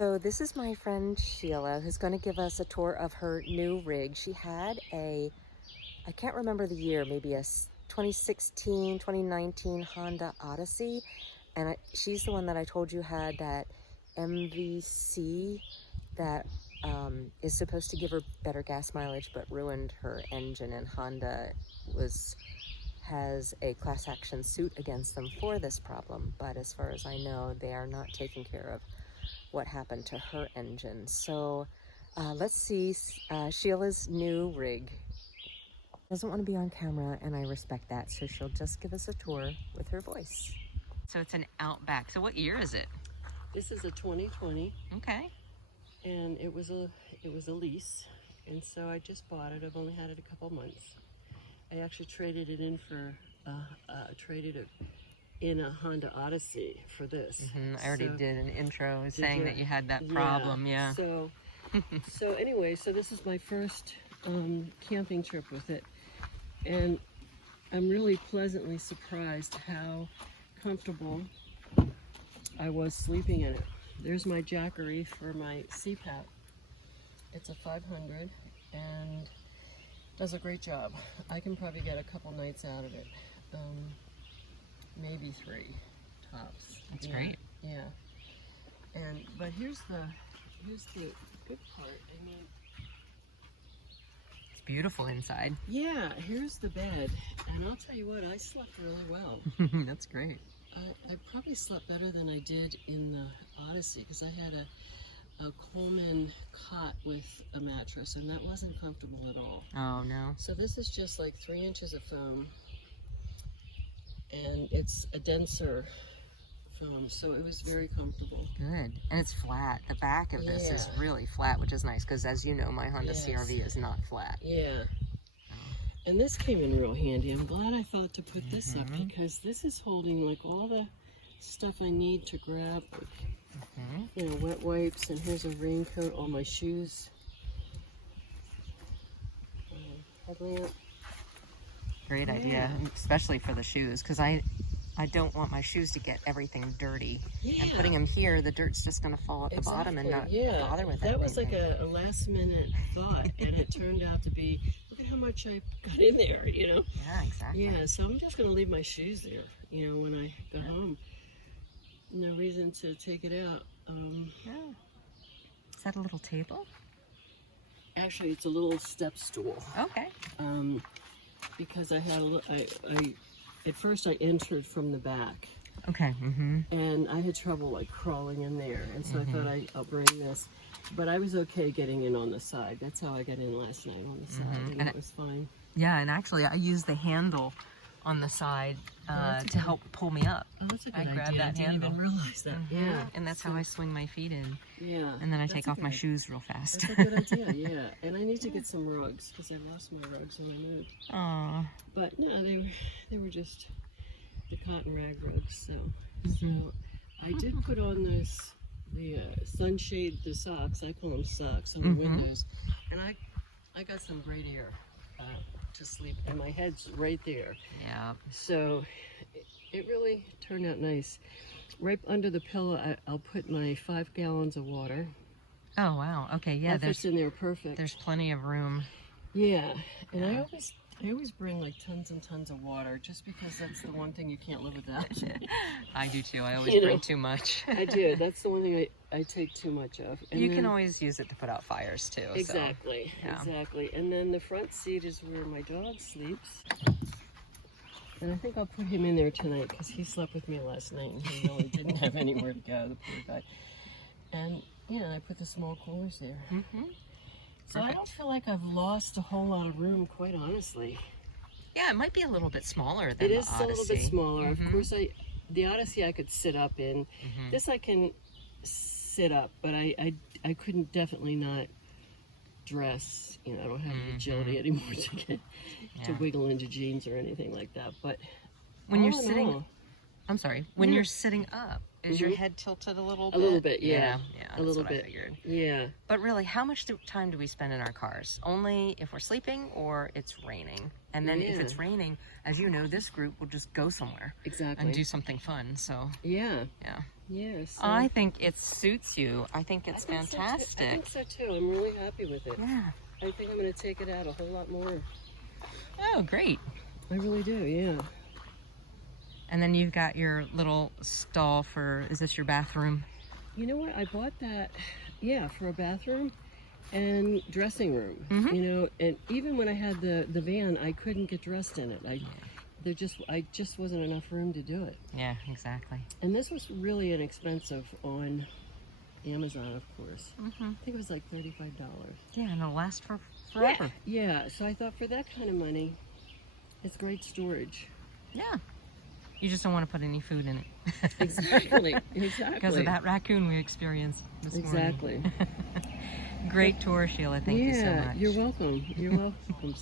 So this is my friend Sheila, who's going to give us a tour of her new rig. She had a, I can't remember the year, maybe a 2016, 2019 Honda Odyssey. And she's the one that I told you had that MVC that is supposed to give her better gas mileage, but ruined her engine. And Honda has a class action suit against them for this problem. But as far as I know, they are not taking care of what happened to her engine. So let's see Sheila's new rig. Doesn't want to be on camera, and I respect that, so she'll just give us a tour with her voice. So it's an Outback. So what year is it? This is a 2020. Okay. And it was a lease, and so I just bought it. I've only had it a couple months. I actually traded it in a Honda Odyssey for this. I already did an intro saying that you had that problem. Yeah. So anyway, so this is my first camping trip with it, and I'm really pleasantly surprised how comfortable I was sleeping in it. There's my Jackery for my CPAP. It's a 500 and does a great job. I can probably get a couple nights out of it. Maybe 3 tops. That's great. Yeah. But here's the good part. I mean, it's beautiful inside. Yeah, here's the bed, and I'll tell you what, I slept really well. That's great. I probably slept better than I did in the Odyssey, because I had a Coleman cot with a mattress, and that wasn't comfortable at all. Oh no. So this is just like 3 inches of foam, and it's a denser foam, so it was very comfortable. Good. And it's flat. The back of this is really flat, which is nice, because as you know, my Honda CRV is not flat. Yeah. And this came in real handy. I'm glad I thought to put this up, because this is holding like all the stuff I need to grab, you know, wet wipes, and here's a raincoat, all my shoes, headlamp. Great idea, especially for the shoes, because I don't want my shoes to get everything dirty. And putting them here, the dirt's just going to fall at the bottom and not bother with it. That was like a last minute thought, and it turned out to be, look at how much I got in there, you know? Yeah, exactly. Yeah, so I'm just going to leave my shoes there, you know, when I go home. No reason to take it out. Is that a little table? Actually, it's a little step stool. Okay. Because I had at first I entered from the back. Okay. And I had trouble like crawling in there, and so I thought I'll bring this. But I was okay getting in on the side. That's how I got in last night, on the side, and it was fine. Yeah, and actually I used the handle on the side to help pull me up. Oh, that's a good idea. I grabbed that handle. I didn't even realize that. Yeah. And that's how I swing my feet in. Yeah. And then I take off my shoes real fast. That's a good idea, yeah. And I need to get some rugs, because I lost my rugs when I moved. Aww. But no, they were just the cotton rag rugs, so. So I did put on the sunshade, the socks, I call them socks, on the windows. And I got some great air to sleep, and my head's right there. Yeah. So it really turned out nice. Right under the pillow, I'll put my 5 gallons of water. Oh wow. Okay. Yeah. That fits in there perfect. There's plenty of room. Yeah. And I always bring like tons and tons of water, just because that's the one thing you can't live without. I do too. I always bring too much. I do. That's the one thing I take too much of. And you can always use it to put out fires too. Exactly. So, yeah. Exactly. And then the front seat is where my dog sleeps. And I think I'll put him in there tonight, because he slept with me last night and he really didn't have anywhere to go, the poor guy. And yeah, I put the small coolers there. So I don't feel like I've lost a whole lot of room, quite honestly. Yeah, it might be a little bit smaller than the Odyssey. It is a little bit smaller. Of course, the Odyssey I could sit up in. This I can sit up, but I couldn't definitely not dress. You know, I don't have the agility anymore to wiggle into jeans or anything like that. But when you're sitting, I'm sorry, when you're sitting up, is your head tilted a little bit? A little bit, yeah. A little bit. I figured. Yeah. But really, how much time do we spend in our cars? Only if we're sleeping or it's raining. And then if it's raining, as you know, this group will just go somewhere. Exactly. And do something fun, so. Yeah. Yeah. Yes. I think it suits you. I think it's fantastic. I think so too. I'm really happy with it. Yeah. I think I'm going to take it out a whole lot more. Oh, great. I really do, yeah. And then you've got your little stall for, is this your bathroom? You know what? I bought that, yeah, for a bathroom and dressing room. Mhm. You know, and even when I had the van, I couldn't get dressed in it. I just wasn't enough room to do it. Yeah, exactly. And this was really inexpensive on Amazon, of course. Mm-hmm. I think it was like $35. Yeah, and it'll last for forever. Yeah, so I thought for that kind of money, it's great storage. Yeah. You just don't want to put any food in it. Exactly. Because of that raccoon we experienced this morning. Exactly. Great tour, Sheila. Thank you so much. You're welcome. You're welcome.